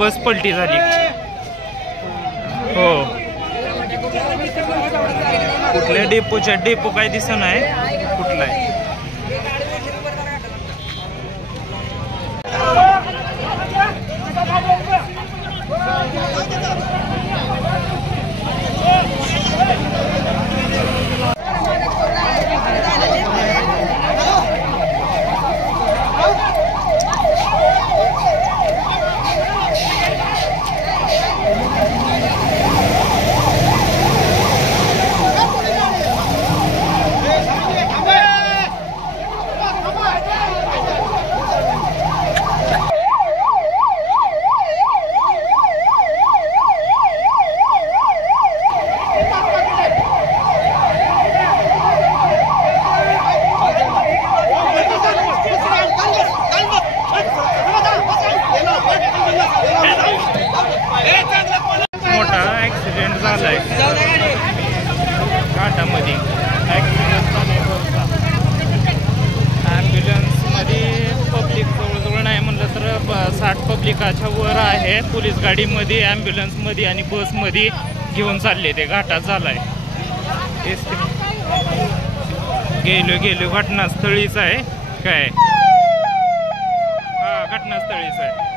बस पलटी झाली। हो, कुठल्या डेपोच्या डेपो काय दिसत आहे कुठला आहे। मोठा ऍक्सिडेंट झालाय घाटामध्ये। ॲम्ब्युलन्स मध्ये पब्लिक जवळजवळ नाही म्हणलं तर 60 पब्लिकाच्या वर आहे। पोलीस गाडीमध्ये, ॲम्ब्युलन्समध्ये आणि बसमध्ये घेऊन चालले ते। घाटात झालाय। गेलो घटनास्थळीच आहे काय? हा, घटनास्थळीच आहे।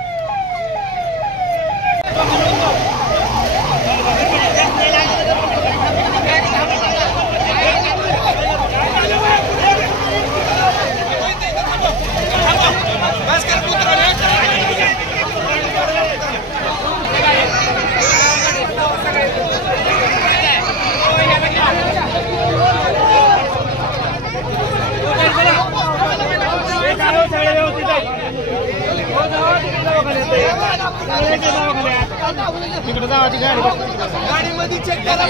गाडीमध्ये चेक करा।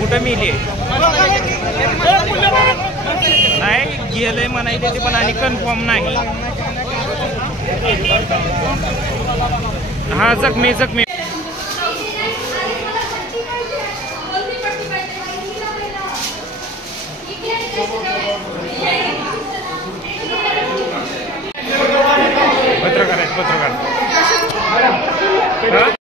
कुठं मिली नाही गेलंय म्हणायचे ते, पण आणि कन्फर्म नाही। हा, जखमी